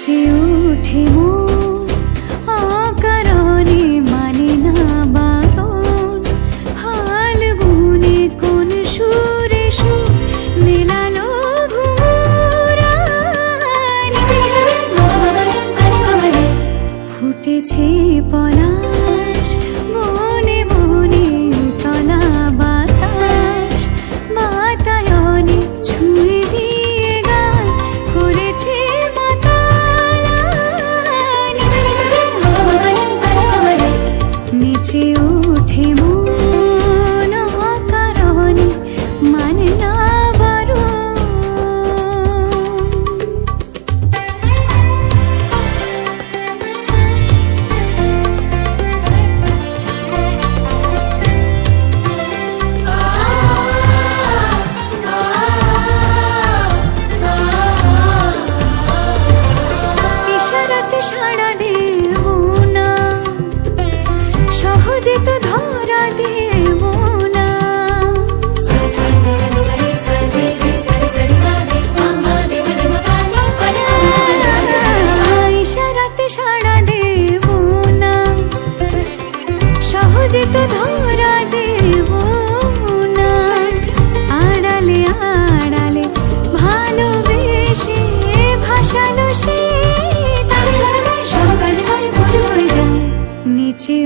নেচে ওঠে মন অকারণে, মানে না বারণ। হাল গুনে কোন সুরে সুর মেলালো ভুমরা। ফুটেছে পলাশ বনে বনে, তলা বাতাস বাতায়নে ছুঁয়ে দিয়ে গান করেছে মাতালা। নেচে ওঠে মন অকারণে, মানে না বারণ। ইশারাতে সাড়া দেব না, সহজে তো ধরা দেব না। ইশারাতে সাড়া দেব না, সহজে তো ধরা দেব না। আড়ালে আড়ালে ভালোবেসে ভাসালো সে, সব কাজে হয় ভুল হয়ে যায়। নেচে